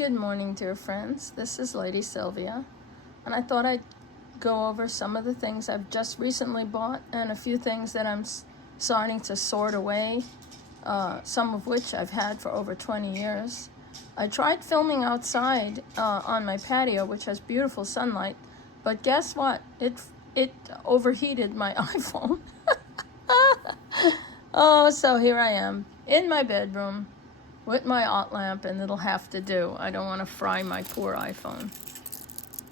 Good morning, dear friends. This is Lady Sylvia, and I thought I'd go over some of the things I've just recently bought and a few things that I'm starting to sort away, some of which I've had for over 20 years. I tried filming outside on my patio, which has beautiful sunlight, but guess what? It overheated my iPhone. Oh, so here I am in my bedroom with my hot lamp, and it'll have to do. I don't want to fry my poor iPhone.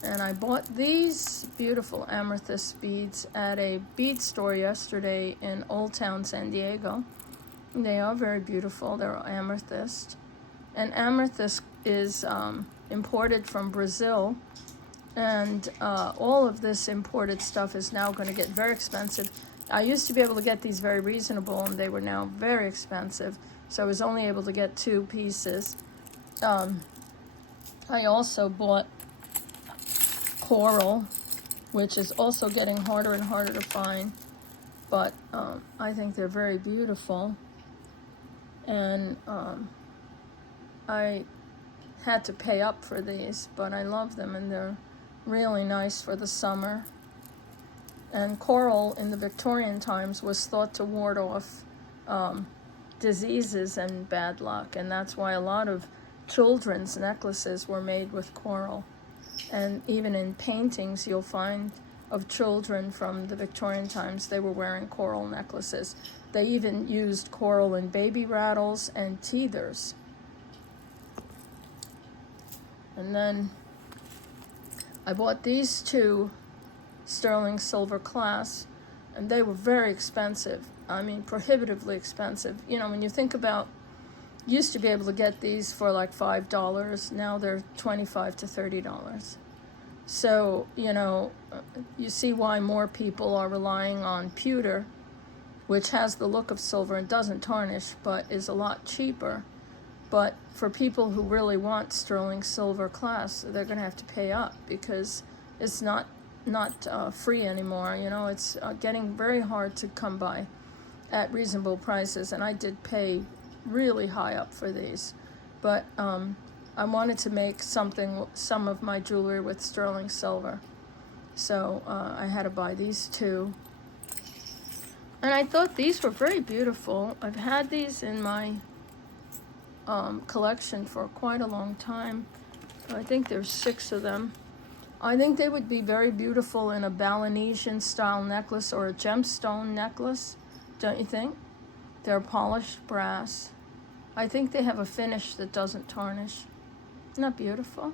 And I bought these beautiful amethyst beads at a bead store yesterday in Old Town, San Diego. They are very beautiful. They're amethyst. And amethyst is imported from Brazil. And all of this imported stuff is now going to get very expensive. I used to be able to get these very reasonable, and they were now very expensive. So I was only able to get 2 pieces. I also bought coral, which is also getting harder and harder to find. But I think they're very beautiful. And I had to pay up for these, but I love them, and they're really nice for the summer. And coral in the Victorian times was thought to ward off diseases and bad luck, and that's why a lot of children's necklaces were made with coral. And even in paintings you'll find of children from the Victorian times, they were wearing coral necklaces. They even used coral in baby rattles and teethers. And then I bought these 2 sterling silver clasps, and they were very expensive. I mean, prohibitively expensive. You know, when you think about, used to be able to get these for like $5, now they're $25 to $30. So, you know, you see why more people are relying on pewter, which has the look of silver and doesn't tarnish, but is a lot cheaper. But for people who really want sterling silver clasps, they're going to have to pay up, because it's not free anymore. You know, it's getting very hard to come by at reasonable prices, and I did pay really high up for these. But I wanted to make some of my jewelry with sterling silver, so I had to buy these 2. And I thought these were very beautiful. I've had these in my collection for quite a long time. I think there's 6 of them. I think they would be very beautiful in a Balinesian style necklace or a gemstone necklace, don't you think? They're polished brass. I think they have a finish that doesn't tarnish. Isn't that beautiful?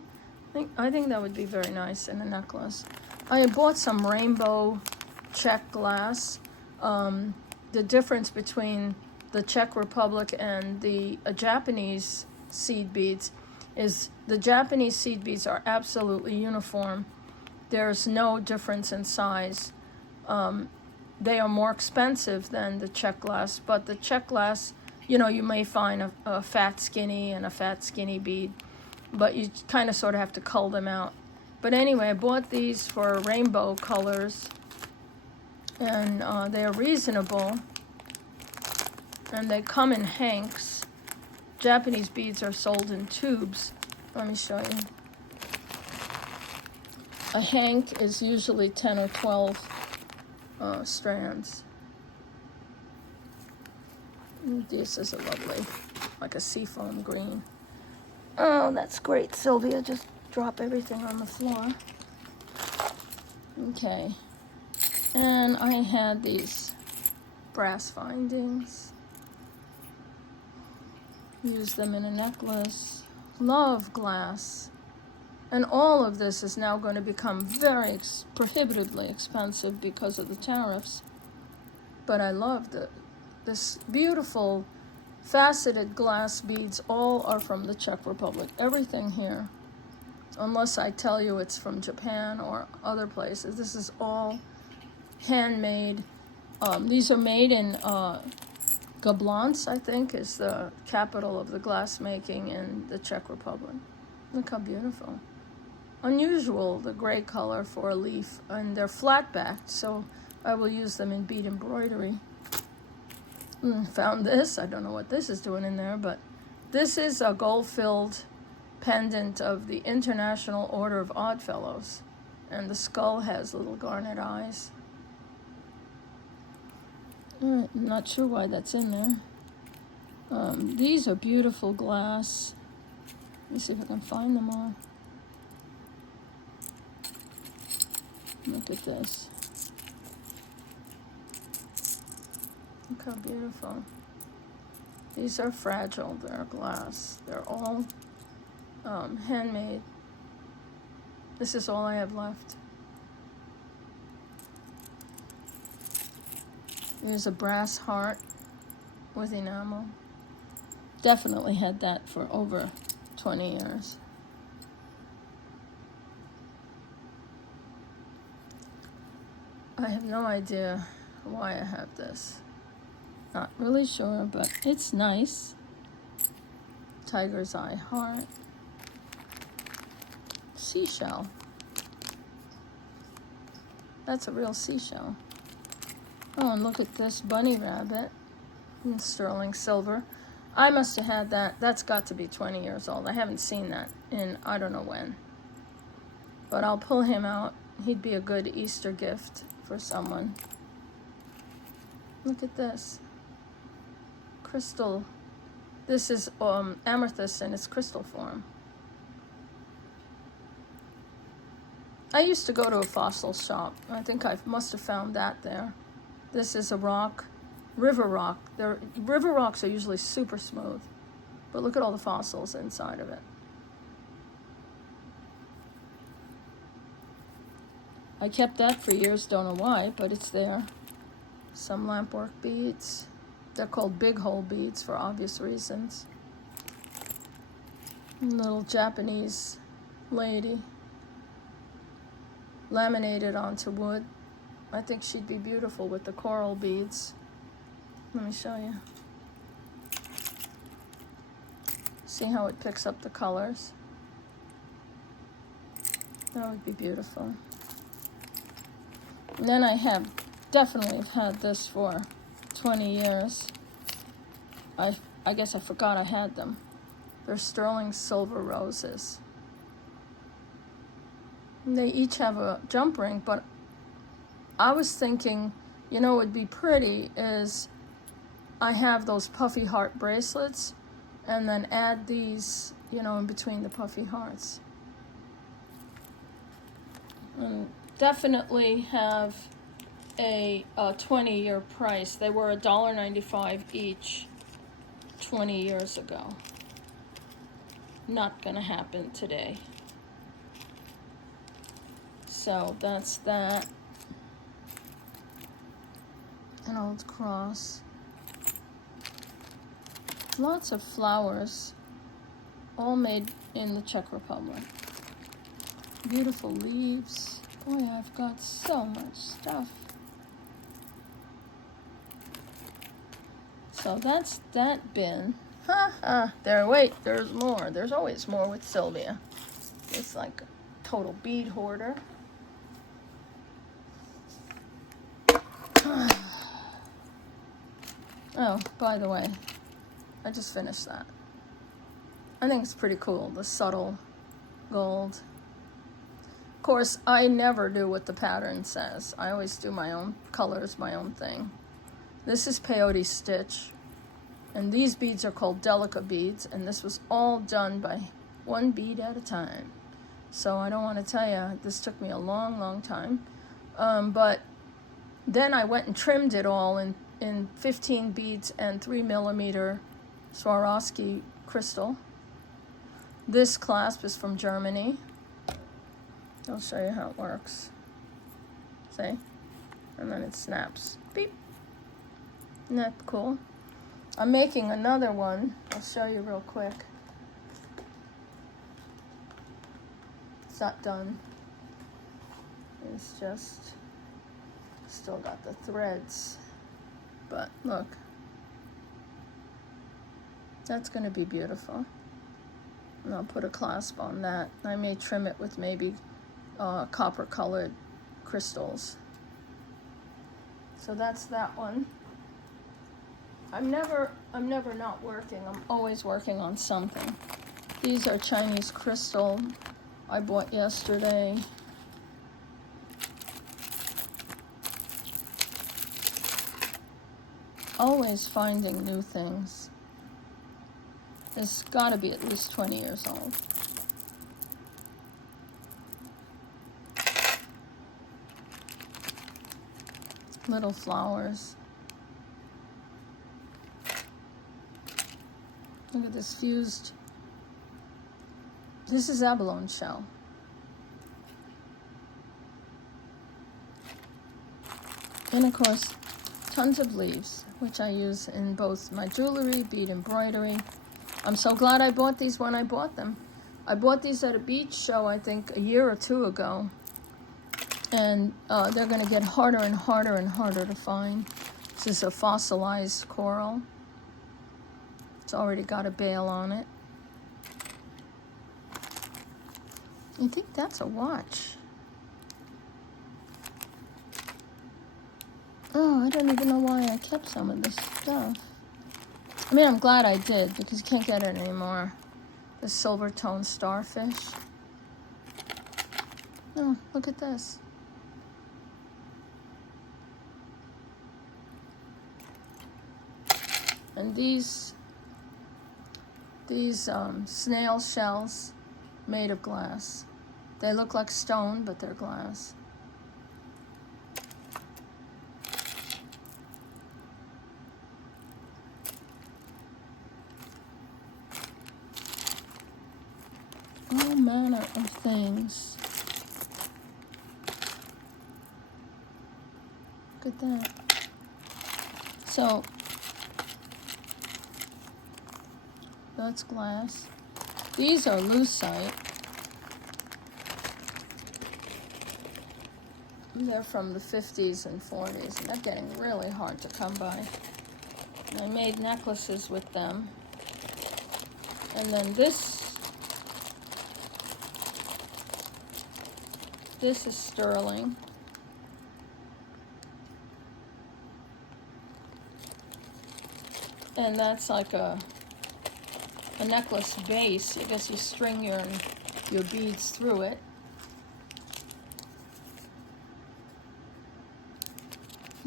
I think that would be very nice in a necklace. I bought some rainbow Czech glass. The difference between the Czech Republic and the Japanese seed beads is the Japanese seed beads are absolutely uniform. There's no difference in size. They are more expensive than the Czech glass, but the Czech glass, you know, you may find a fat skinny and a fat skinny bead, but you kind of sort of have to cull them out. But anyway, I bought these for rainbow colors, and they're reasonable, and they come in hanks. Japanese beads are sold in tubes. Let me show you. A hank is usually 10 or 12 strands. This is a lovely, like a seafoam green. Oh, that's great, Sylvia. Just drop everything on the floor. Okay. And I had these brass findings. Use them in a necklace. Love glass. And all of this is now going to become very prohibitively expensive because of the tariffs. But I love this beautiful faceted glass beads. All are from the Czech Republic. Everything here, unless I tell you it's from Japan or other places. This is all handmade. These are made in Jablonec, I think, is the capital of the glass making in the Czech Republic. Look how beautiful. Unusual, the gray color for a leaf, and they're flat-backed, so I will use them in bead embroidery. Found this. I don't know what this is doing in there, but this is a gold-filled pendant of the International Order of Oddfellows. And the skull has little garnet eyes. I'm not sure why that's in there. These are beautiful glass. Let me see if I can find them all. Look at this. Look how beautiful. These are fragile. They're glass. They're all handmade. This is all I have left. Here's a brass heart with enamel. Definitely had that for over 20 years. I have no idea why I have this. Not really sure, but it's nice. Tiger's eye heart. Seashell. That's a real seashell. Oh, and look at this bunny rabbit in sterling silver. I must have had that. That's got to be 20 years old. I haven't seen that in I don't know when. But I'll pull him out. He'd be a good Easter gift for someone. Look at this. Crystal. This is amethyst in its crystal form. I used to go to a fossil shop. I think I must have found that there. This is a rock, river rock. River rocks are usually super smooth, but look at all the fossils inside of it. I kept that for years, don't know why, but it's there. Some lampwork beads. They're called big hole beads for obvious reasons. Little Japanese lady. Laminated onto wood. I think she'd be beautiful with the coral beads. Let me show you. See how it picks up the colors? That would be beautiful. And then I definitely have had this for 20 years. I guess I forgot I had them. They're sterling silver roses. And they each have a jump ring, but I was thinking, you know, what would be pretty is I have those puffy heart bracelets and then add these, you know, in between the puffy hearts. And definitely have a 20-year price. They were $1.95 each 20 years ago. Not gonna happen today. So that's that. An old cross. Lots of flowers, all made in the Czech Republic. Beautiful leaves. Boy, I've got so much stuff. So that's that bin. There's more. There's always more with Sylvia. It's like a total bead hoarder. Oh, by the way, I just finished that. I think it's pretty cool, the subtle gold. Of course, I never do what the pattern says. I always do my own colors, my own thing. This is peyote stitch, and these beads are called delica beads, and this was all done by one bead at a time. So I don't want to tell you, this took me a long, long time. But then I went and trimmed it all in 15 beads and 3mm Swarovski crystal. This clasp is from Germany. I'll show you how it works. See? And then it snaps. Beep. Isn't that cool? I'm making another one. I'll show you real quick. It's not done. It's just still got the threads. But look, that's going to be beautiful. And I'll put a clasp on that. I may trim it with maybe copper colored crystals. So that's that one. I'm never not working. I'm always working on something. These are Chinese crystal I bought yesterday. Always finding new things. It's got to be at least 20 years old. Little flowers. Look at this fused. This is abalone shell. And of course, tons of leaves, which I use in both my jewelry, bead embroidery. I'm so glad I bought these when I bought them. I bought these at a beach show, I think, a year or two ago. And they're going to get harder and harder and harder to find. This is a fossilized coral. It's already got a bail on it. I think that's a watch. Oh, I don't even know why I kept some of this stuff. I mean, I'm glad I did, because you can't get it anymore. The silver tone starfish. Oh, look at this. And these snail shells made of glass. They look like stone, but they're glass. All manner of things. Look at that. So, that's glass. These are lucite. They're from the 50s and 40s, and they're getting really hard to come by. And I made necklaces with them. And then this is sterling. And that's like a necklace base. I guess you string your beads through it.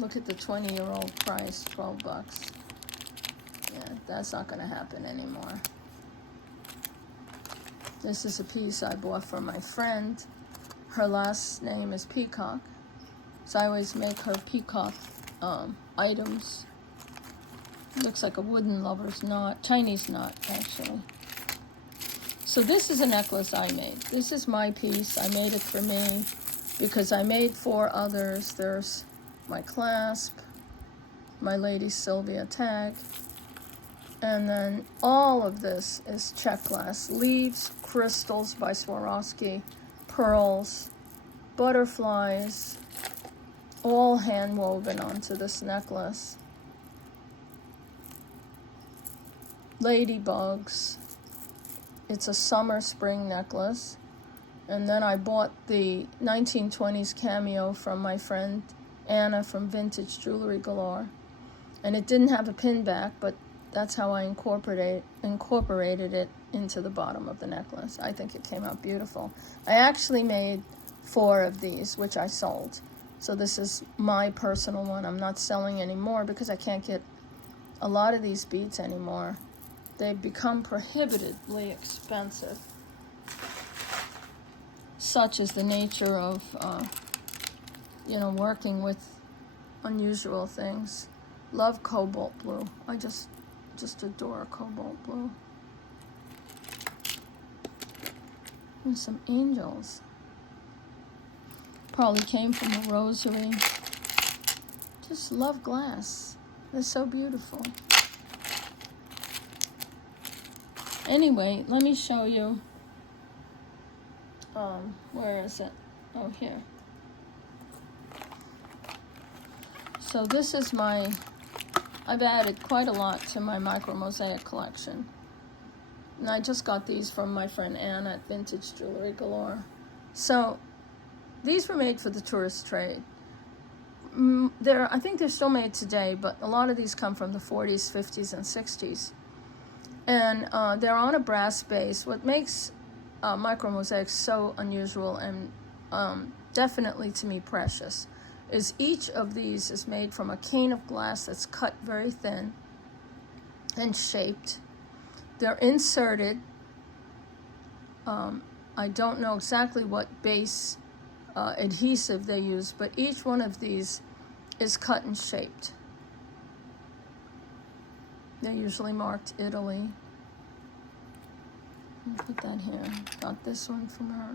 Look at the 20-year-old price, 12 bucks. Yeah, that's not going to happen anymore. This is a piece I bought for my friend. Her last name is Peacock. So I always make her peacock items. It looks like a wooden lover's knot, Chinese knot, actually. So this is a necklace I made. This is my piece. I made it for me because I made 4 others. There's my clasp, my Lady Sylvia tag, and then all of this is Czech glass. Leaves, crystals by Swarovski, pearls, butterflies, all hand woven onto this necklace. Ladybugs. It's a summer-spring necklace. And then I bought the 1920s cameo from my friend Anna from Vintage Jewelry Galore. And it didn't have a pin back, but that's how I incorporated it into the bottom of the necklace. I think it came out beautiful. I actually made 4 of these, which I sold. So this is my personal one. I'm not selling anymore because I can't get a lot of these beads anymore. They've become prohibitively expensive. Such is the nature of, working with unusual things. Love cobalt blue. I just adore cobalt blue. And some angels. Probably came from a rosary. Just love glass. They're so beautiful. Anyway, let me show you. Where is it? Oh, here. So this is I've added quite a lot to my micro mosaic collection. And I just got these from my friend Anna at Vintage Jewelry Galore. So these were made for the tourist trade. I think they're still made today, but a lot of these come from the 40s, 50s, and 60s. And they're on a brass base. What makes micro mosaics so unusual and definitely to me precious is each of these is made from a cane of glass that's cut very thin and shaped. They're inserted. I don't know exactly what base adhesive they use, but each one of these is cut and shaped. They're usually marked Italy. Let me put that here. Got this one from her.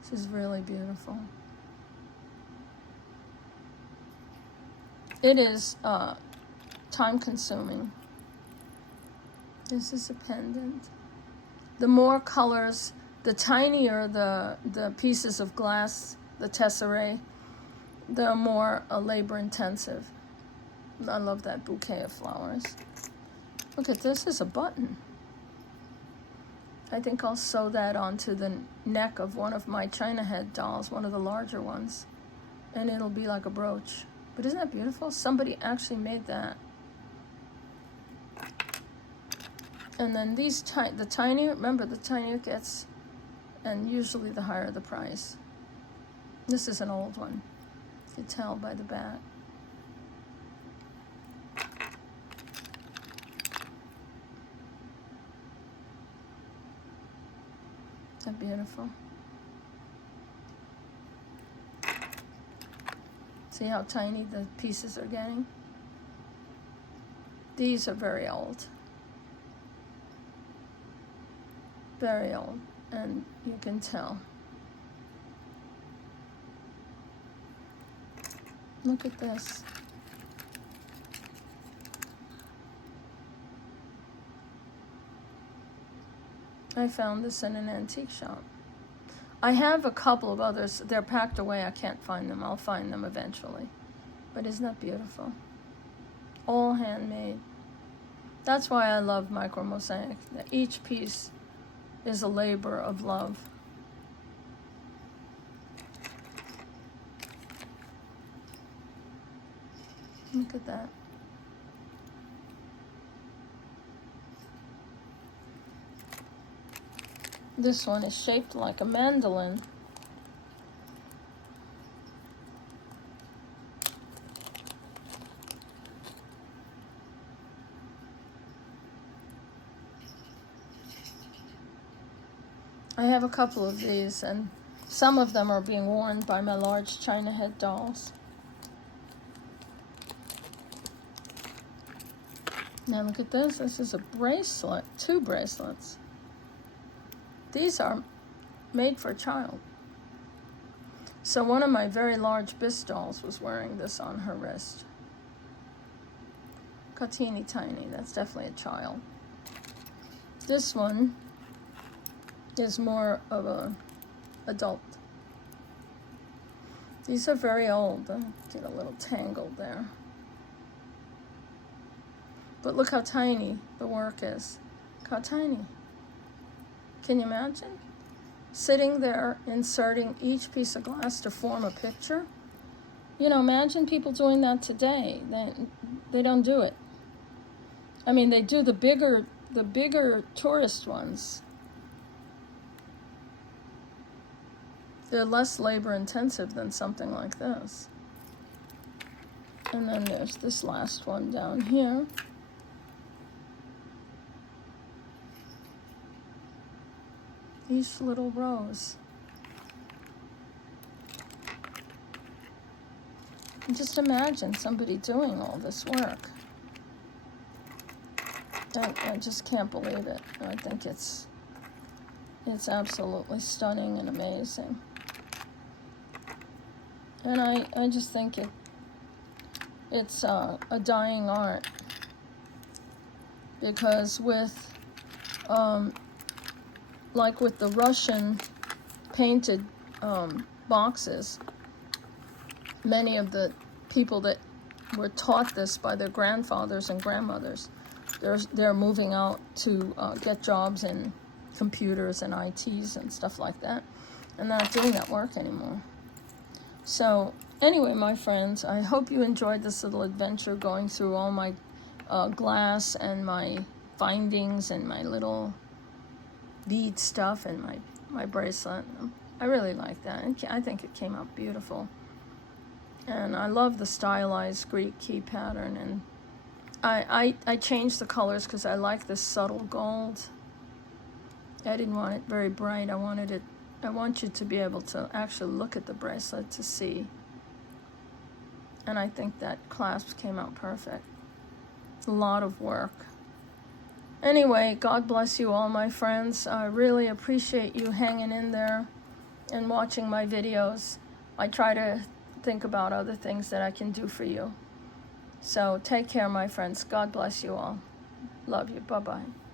This is really beautiful. It is time consuming. This is a pendant. The more colors, the tinier the pieces of glass, the tesserae, the more labor intensive. I love that bouquet of flowers. Look at this, is a button. I think I'll sew that onto the neck of one of my China head dolls, one of the larger ones, and it'll be like a brooch. But isn't that beautiful? Somebody actually made that. And then these the tinier, remember, the tinier it gets, and usually the higher the price. This is an old one. You can tell by the back. Isn't that beautiful? See how tiny the pieces are getting? These are very old. Very old, and you can tell. Look at this. I found this in an antique shop. I have a couple of others. They're packed away. I can't find them. I'll find them eventually. But isn't that beautiful? All handmade. That's why I love micro mosaic. Each piece is a labor of love. Look at that. This one is shaped like a mandolin. I have a couple of these, and some of them are being worn by my large China head dolls. Now look at this. This is a bracelet, 2 bracelets. These are made for a child. So one of my very large Bis dolls was wearing this on her wrist. Teeny tiny. That's definitely a child. This one is more of a adult. These are very old. I get a little tangled there. But look how tiny the work is. Look how tiny. Can you imagine? Sitting there, inserting each piece of glass to form a picture. You know, imagine people doing that today. They don't do it. I mean, they do the bigger tourist ones. They're less labor intensive than something like this. And then there's this last one down here. Each little rose. And just imagine somebody doing all this work. I just can't believe it. I think it's absolutely stunning and amazing. And I just think it's a dying art, because with like with the Russian painted boxes, many of the people that were taught this by their grandfathers and grandmothers, they're moving out to get jobs in computers and ITs and stuff like that, and not doing that work anymore. So anyway, my friends, I hope you enjoyed this little adventure going through all my glass and my findings and my little bead stuff and my bracelet. I really like that. I think it came out beautiful. And I love the stylized Greek key pattern. And I changed the colors because I like this subtle gold. I didn't want it very bright. I want you to be able to actually look at the bracelet to see. And I think that clasp came out perfect. A lot of work. Anyway, God bless you all, my friends. I really appreciate you hanging in there and watching my videos. I try to think about other things that I can do for you. So take care, my friends. God bless you all. Love you. Bye-bye.